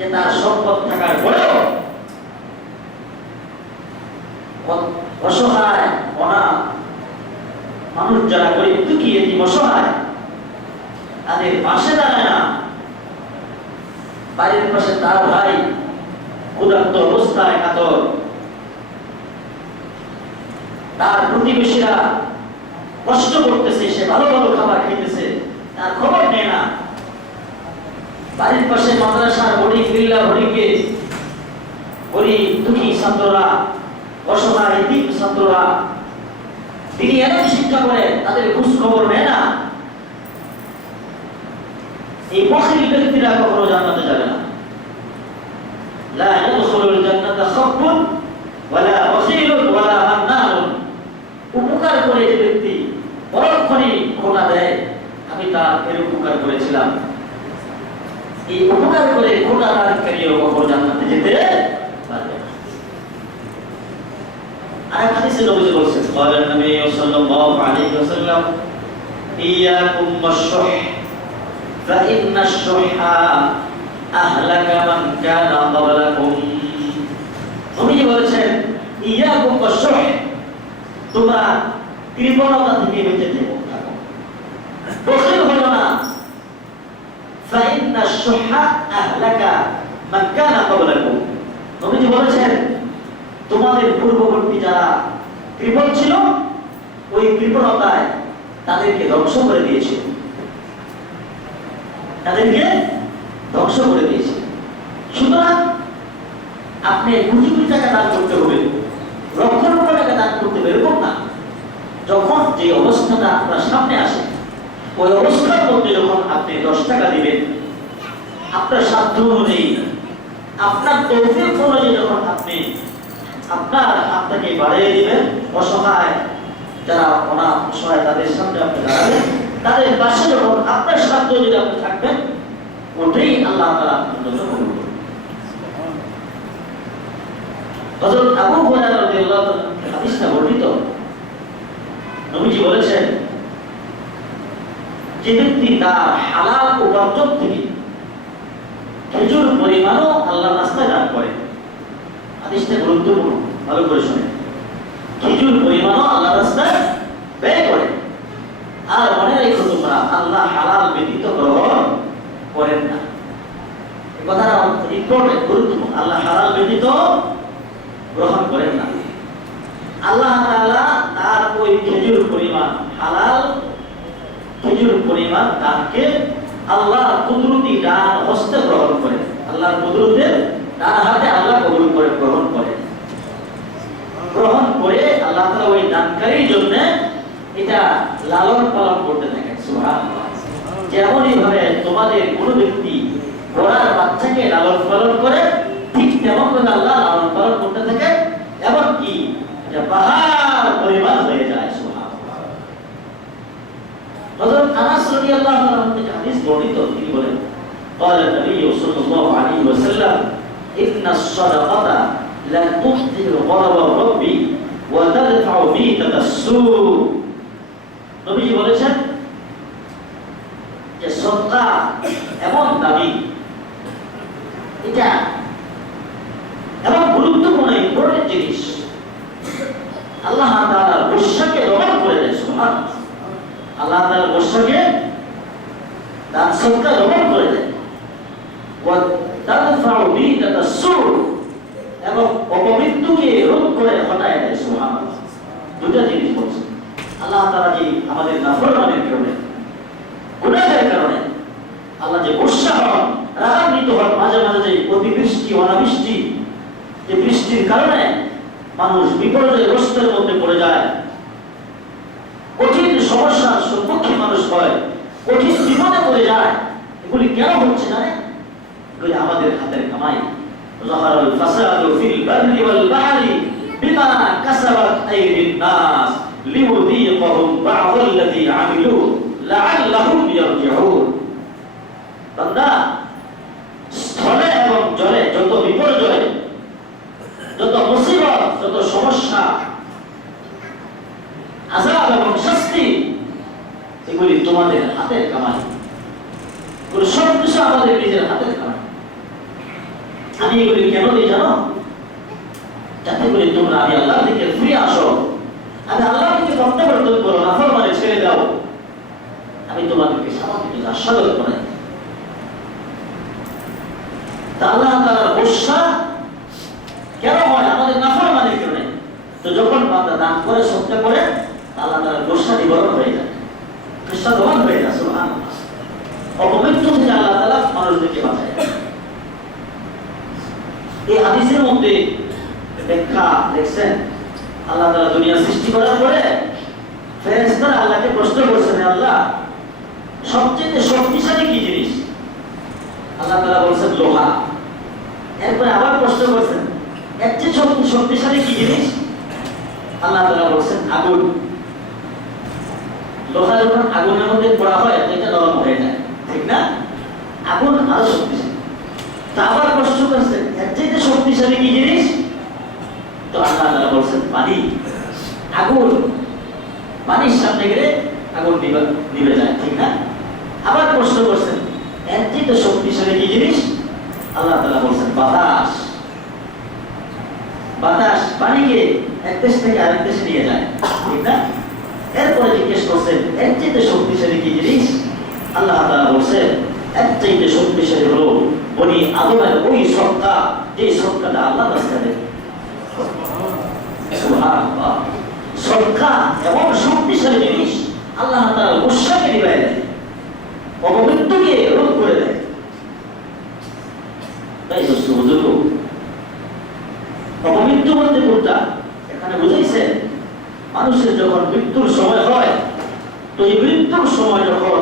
যে তার সম্পদ থাকার পরেও অসহায় অনাথ মানুষ যারা গরিব দুঃখী এটি অসহায় তাদের পাশে দাঁড়ায় না। বাড়ির পাশে তার ভাই ক্ষুধার্ত অবস্থায় কাতর, তার প্রতিবেশীরা কষ্ট করতেছে, সে ভালো ভালো খাবার খেতেছে, তার খবর নেয় না। বাড়ির পাশে মাদ্রাসার গরিব বিল্লা ভরিকে গরিব দুঃখী ছাত্ররা, অসহায় এতিম ছাত্ররা তিনি এমন শিক্ষা করে তাদের খোঁজ খবর নেয় না। এই বখিল ব্যক্তিরা কখনো জান্নাতে যাবে না। লা ইয়াদখুলুল জান্নাতা খাব্বুন ওয়ালা বখিলুন ওয়ালা মান্নানুন। উপকার করে যে ব্যক্তি পরক্ষণে খোটা দেয়, আমি তার এর উপকার করেছিলাম। এই উপকার করে খোটা দানকারীও কখনো জান্নাতে যেতে পারবে না। আর হাদিসে নবী বলেছেন, قال النبي صلى الله عليه وسلم إياكم والشح فإن الشح أهلك من كان قبلكم। নবী বলেছেন, إياكم والشح, তোমরা কৃপণতা থেকে বেঁচে থাকো, বখিল হও না। فإن الشح أهلك من كان قبلكم। নবী বলেছেন, তোমাদের পূর্ববর্তী যারা কৃপণ ছিল ওই কৃপণতায় তাদেরকে ধ্বংস করে দিয়েছে, তাদেরকে ধ্বংস করে দিয়েছে। সুতরাং আপনি কোটি কোটি টাকা দান করতে হবে, লক্ষ লক্ষ টাকা দান করতে হবে এরকম না। যখন যে অবস্থাটা আপনার সামনে আসে ওই অবস্থার মধ্যে যখন আপনি 10 টাকা দিবেন, আপনার সাধ্য অনুযায়ী, আপনার তৌফিক অনুযায়ী যখন আপনি আপনাকে বাড়িয়ে দিবেন, অসহায় যারা অনাথ অসহায় তাদের সামনে আপনি দাঁড়াবেন, তাদের পাশে যখন আপনার সাধ্য যদি আপনি থাকবেন, ওটাই আল্লাহ তাআলা আপনার জন্য কবুল করবেন। হযরত আবু হুরায়রা রাদিয়াল্লাহু তাআলা হাদিসটা বর্ণিত, নবীজি বলেছেন, যে ব্যক্তি তার হালাল উপার্জন থেকে খেজুর পরিমাণও আল্লাহর রাস্তায় দান করে, হাদিসটা গুরুত্বপূর্ণ, ভালো করে শুনে, খেজুর পরিমাণও আল্লাহর রাস্তায় ব্যয় করে। আর মনে রেখো তোমরা, আল্লাহ হালাল ব্যতীত গ্রহণ করেন না। এই কথাটা ইম্পর্টেন্ট, গুরুত্বপূর্ণ। আল্লাহ হালাল ব্যতীত গ্রহণ করেন না। আল্লাহ তাআলা তার ওই খেজুর পরিমাণ, হালাল খেজুর পরিমাণ দানকে আল্লাহর কুদরতি ডান হস্তে গ্রহণ করে, আল্লাহর কুদরতের ডান হাতে আল্লাহ কবুল করে গ্রহণ করে আল্লাহ তাআলা ওই দানকারীর জন্য এটা লালন পালন করতে থাকেন। সুবহানাল্লাহ। যেমনই ভাবে তোমাদের কোনো ব্যক্তি ঘোড়ার বাচ্চাকে লালন পালন করে, ঠিক তেমন করে আল্লাহ লালন পালন করতে থাকে, এবং কি এটা পাহাড় পরিমাণ হয়ে যায়। সুবহানাল্লাহ। হযরত আনাস রাদিয়াল্লাহু আনহু থেকে হাদিস বর্ণিত, তিনি বলেন, قال النبي صلى الله عليه وسلم إن الصدقة لا تطفئ غضب الرب وتدفع ميتة السوء। নবীজি বলেছেন যে সদকা এমন দাবি, এটা এমন গুরুত্বপূর্ণ ইম্পর্টেন্ট জিনিস, আল্লাহ তাআলার গোসাকে দমন করে দেয়। সুবহানাল্লাহ। আল্লাহ তাআলার গোসাকে দান সদকা দমন করে দেয়। এবং অপমৃত্যুকে রোধ করে হটায় দেয়। সুবহানাল্লাহ। দুটা জিনিস বলছে আল্লাহ তাআলা, যে আমাদের নাফরমানের কারণে, গুনাহের কারণে আল্লাহ যে গোসা হন, রাগান্বিত হন, মাঝে মাঝে যে অতিবৃষ্টি অনাবৃষ্টি, যে বৃষ্টির কারণে মানুষ বিপর্যয়গ্রস্তের মধ্যে পড়ে যায়, কঠিন সমস্যার সম্মুখীন মানুষ হয়, কঠিন বিপদে পড়ে যায়, এগুলি কেন হচ্ছে জানেন? এগুলি আমাদের হাতের কামাই। যাহারাল ফাসাদু ফিল বাররি ওয়াল বাহরি বিমা কাসাবাত আইদিন নাস লিউযীকাহুম বা'দাল্লাযী আমিলু লাআল্লাহুম ইয়ারজিউন। বান্দা, স্থলে এবং জলে যত বিপর্যয়, যত মুসিবত, যত সমস্যা, আযাব এবং শাস্তি, এগুলি তোমাদের হাতের কামাই। সব কিছু আমাদের নিজের হাতের কামাই। আমি এগুলি কেন দিই জানো? যাতে করে তোমরা আমি আল্লাহ থেকে ফিরে আসো, আমি আল্লাহ থেকে প্রত্যাবর্তন করো, নাফরমানি ছেড়ে দাও, আমি তোমাদেরকে সামান্য কিছু আস্বাদন করাই। তা আল্লাহ তাআলার গোসা কেন হয়? আমাদের নাফরমানির কারণে। তো যখন বান্দা দান করে, সত্যি করে, আল্লাহ তাআলার গোসা নিবারণ হয়ে যায়, গোসা দমন হয়ে যায়। সুবহানাল্লাহ। অপবিত্র থেকে আল্লাহ তাআলা মানুষদেরকে বাঁচায়। এই হাদিসের মধ্যে ব্যাখ্যা দেখছেন, আল্লাহ তাআলা দুনিয়া সৃষ্টি করার পরে ফেরেশতারা আল্লাহকে প্রশ্ন করছেন, আল্লাহ সবচেয়ে শক্তিশালী কি জিনিস? আল্লাহ তাআলা বলছেন লোহা। এরপরে আবার প্রশ্ন করছেন, এর চেয়ে শক্তিশালী কি জিনিস? আল্লাহ তাআলা বলছেন আগুন। লোহা যখন আগুনের মধ্যে পড়া হয় এটা নরম হয়ে যায়, ঠিক না? আগুন আরো শক্তিশালী। তা আবার প্রশ্ন করছেন, এর চেয়ে শক্তিশালী কি জিনিস? তো আল্লাহ তাআলা বলছেন পানি। আগুন পানির সামনে গেলে আগুন নিভে যায়, ঠিক না? আবার প্রশ্ন করছেন, এর চেয়ে শক্তিশালী কি জিনিস? আল্লাহ তাআলা বলছেন বাতাস। বাতাস পানিকে এক দেশ থেকে আরেক দেশে নিয়ে যায়, ঠিক না? এরপরে জিজ্ঞেস করছেন, এর চেয়ে শক্তিশালী কি জিনিস? আল্লাহ তাআলা বলছেন এর চেয়ে শক্তিশালী হলো বনি আদমের ওই সদকা, যে সদকাটা আল্লাহ রাস্তায় দেয়। সুবহানাল্লাহ। সদকা এমন শক্তিশালী জিনিস, আল্লাহ তাআলা গুসাকে নিবাই দেয়, অপবিত্রকে রোধ করে দেয়। তাই দোস্ত বুঝল, অপবিত্র বলতে কোনটা? এখানে বুঝাইছে মানুষের যখন মৃত্যুর সময় হয়, তো এই মৃত্যুর সময় যখন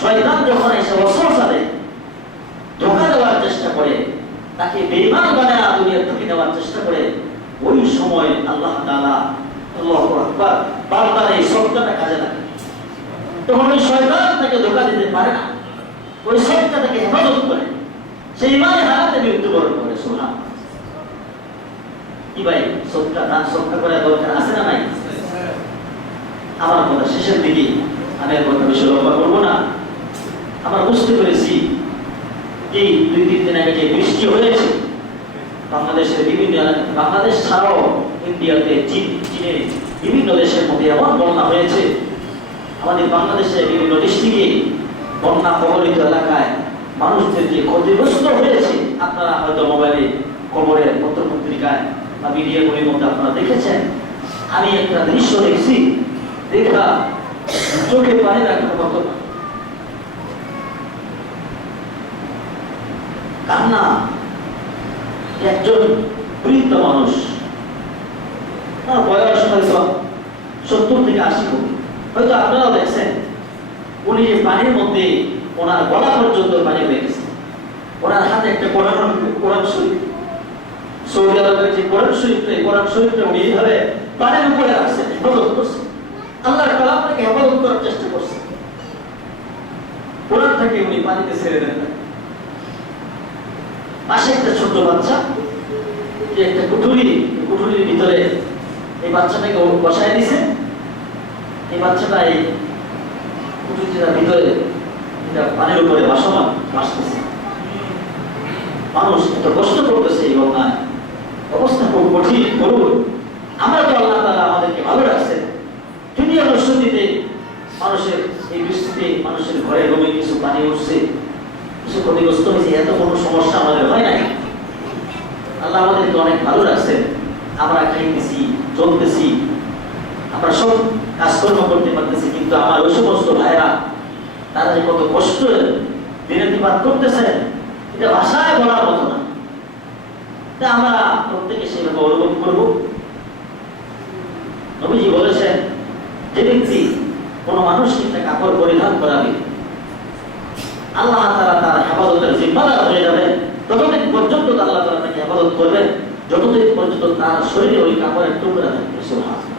শয়তান যখন এসে ওয়াসওয়াসা দেয়, ধোঁকা দেওয়ার চেষ্টা করে, তাকে বেঈমান বানায় দুনিয়া থেকে নেওয়ার চেষ্টা করে, ওই সময় আল্লাহ তাআলা আল্লাহু আকবার বারবার এই শব্দটা কাজে লাগে। তখন ওই শয়তান তাকে ধোঁকা দিতে পারে না, ওই শয়তান তাকে হেফাজত করে, সেই ইমানে হারাতে মৃত্যুবরণ করে। সুবহানাল্লাহ। কি ভাই, সদকা দান সদকা করা দরকার আছে না নাই? আমার কথা শেষের দিকে, আমি আর কথা বেশি লম্বা করবো না। আমরা বুঝতে পেরেছি এই 2-3 দিন আগে যে বৃষ্টি হয়েছে বাংলাদেশের বিভিন্ন, বাংলাদেশ ছাড়াও ইন্ডিয়াতে, চীনের বিভিন্ন দেশের মধ্যে এমন বন্যা হয়েছে। আমাদের বাংলাদেশের বিভিন্ন ডিস্ট্রিক্টে বন্যা কবলিত এলাকায় মানুষদের যে ক্ষতিগ্রস্ত হয়েছে, আপনারা হয়তো মোবাইলে, খবরের পত্রপত্রিকায় বা মিডিয়াগুলির মধ্যে আপনারা দেখেছেন। আমি একটা দৃশ্য দেখছি, দেখা চোখে পানি রাখার মতো কান্না। একজন বৃদ্ধ মানুষ, তার বয়স হয়তো 70 থেকে 80 হবে, হয়তো আপনারাও দেখছেন, উনি যে পানির মধ্যে ওনার গলা পর্যন্ত পানি হয়ে গেছে। ওনার হাতে একটা কোরআন শরীফ, সৌদি আরবের যে কোরআন শরীফটা, এই কোরআন শরীফটা উনি এইভাবে পানির উপরে রাখছেন, হেফাজত করছেন, আল্লাহর কালামটাকে হেফাজত করার চেষ্টা করছেন। কোরআনটাকে উনি পানিতে ছেড়ে দেন না। পাশে একটা ছোট্ট বাচ্চা, যে একটা কুঠুরির ভিতরে এই বাচ্চাটাকে বসায় দিছে। এই বাচ্চাটা এই কুঠুরিটার ভিতরে পানির উপরে ভাসমান ভাসতেছে। মানুষ এত কষ্ট করতেছে এই বন্যায়, অবস্থা খুব কঠিন, করুন। আমরা তো আল্লাহ তাআলা আমাদেরকে ভালো রাখছেন, দুনিয়া নষ্টনীতে মানুষের এই বৃষ্টিতে মানুষের ঘরে রুমে কিছু পানি উঠছে, কিছু ক্ষতিগ্রস্ত হয়েছে, এত কোনো সমস্যা আমাদের হয় নাই। আল্লাহ আমাদেরকে অনেক ভালো রাখছেন, আমরা খাইতেছি, চলতেছি, আমরা সব কাজকর্ম করতে পারতেছি। কিন্তু আমার ওই সমস্ত ভাইরা, তারা যে কত কষ্ট দিনাতিপাত করতেছেন, এটা ভাষায় বলার মতো না। আমরা প্রত্যেকে সেভাবে অনুভব করবো। নবীজি বলেছেন, যে ব্যক্তি কোনো মানুষকে একটা কাপড় পরিধান করাবে, আল্লাহ তাআলা তার হেফাজতের জিম্মাদার হয়ে যাবে। ততদিন পর্যন্ত আল্লাহ তাআলা তাকে হেফাজত করবেন যতদিন পর্যন্ত তার শরীরে ওই কাপড়ের টুকরা থাকবে। সুবহানাল্লাহ।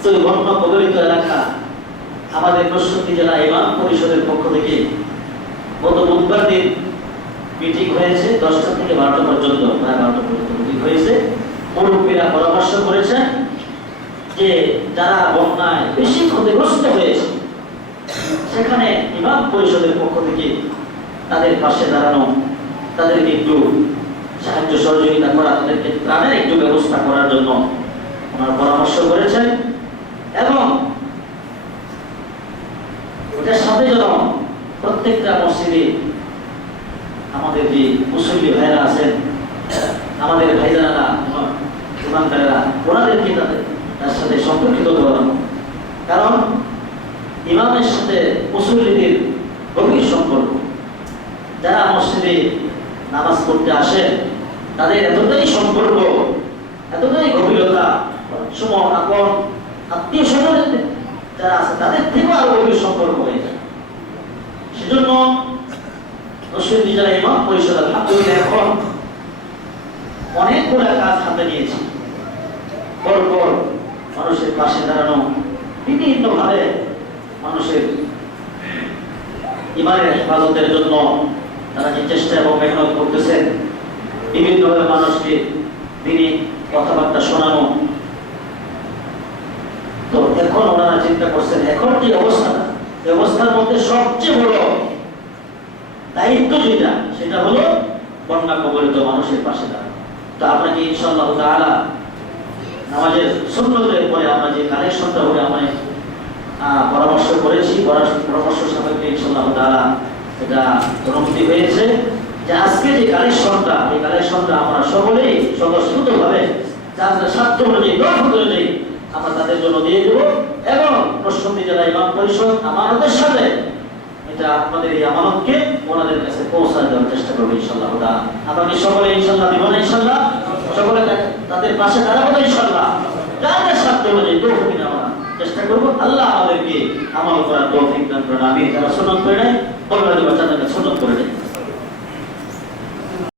তো এই বন্যা কবলিত এলাকা আমাদের নরসিংদী জেলা ইমাম পরিষদের পক্ষ থেকে গত বুধবার দিন মিটিং হয়েছে, 10টা থেকে 12টা পর্যন্ত, প্রায় 12টা পর্যন্ত মিটিং হয়েছে। মুরব্বীরা পরামর্শ করেছেন যে যারা বন্যায় বেশি ক্ষতিগ্রস্ত হয়েছে, সেখানে ইমাম পরিষদের পক্ষ থেকে তাদের পাশে দাঁড়ানো, তাদেরকে একটু সাহায্য সহযোগিতা করা, তাদেরকে ত্রাণের একটু ব্যবস্থা করার জন্য ওনার পরামর্শ করেছেন। এবং এটার সাথে যেন প্রত্যেকটা মসজিদে আমাদের যে মুসল্লি ভাইরা আছেন, আমাদের ভাইজানারা, ইমানদারেরা, ওনাদেরকে তার সাথে সম্পর্কিত করানো। কারণ ইমামের সাথে মুসল্লিদের গভীর সম্পর্ক। যারা মসজিদে নামাজ পড়তে আসে তাদের এতটাই সম্পর্ক, এতটাই গভীরতা, আপন আত্মীয় স্বজনের যারা আছে তাদের থেকেও আরো গভীর সম্পর্ক হয়ে যায়। সেজন্য মসজিদ যারা ইমাম পরিষদ আলহামদুলিল্লাহ এখন অনেকগুলো কাজ হাতে নিয়েছে। পরপর মানুষের পাশে দাঁড়ানো, বিভিন্নভাবে মানুষের ইমানের হেফাজতের জন্য তারা যে চেষ্টা এবং মেহনত করতেছেন, বিভিন্নভাবে মানুষকে দিনই কথাবার্তা শোনানো। তো এখন ওনারা চিন্তা করছেন এখন যে অবস্থাটা, এই অবস্থার মধ্যে সবচেয়ে বড় দায়িত্ব যেটা, সেটা হলো বন্যা কবলিত মানুষের পাশে দাঁড়ানো। তো আপনাকে ইনশাআল্লাহ তাআলা নামাজের সুন্নতের পরে আমরা যে কালেকশনটা হবে আমরা পরামর্শ করেছি, পরামর্শ সাপেক্ষে ইনশাআল্লাহ তাআলা এটা অনুমতি হয়েছে যে আজকে যে কালেকশনটা, এই কালেকশনটা আমরা সকলেই স্বতঃস্ফূর্তভাবে যার সাধ্য অনুযায়ী, দরকার অনুযায়ী আমরা তাদের জন্য দিয়ে দেবো। এবং প্রশস্তি জেলা ইমাম পরিষদ আমানতের সাথে এটা আপনাদের এই আমানতকে ওনাদের কাছে পৌঁছা দেওয়ার চেষ্টা করবো ইনশাআল্লাহ তাআলা। আমাকে সকলে ইনশাআল্লাহ দিব না ইনশাআল্লাহ, সকলে তাদের পাশে দাঁড়াবো ইনশাআল্লাহ। যাদের সাধ্য অনুযায়ী তৌফিক নেওয়া চেষ্টা করবো। আল্লাহ আমাদেরকে আমল করার তৌফিক দান করেন। আমি যারা সুন্নাত করে নেয়, বলবেন বাচ্চাদেরকে সুন্নাত করে নেয়।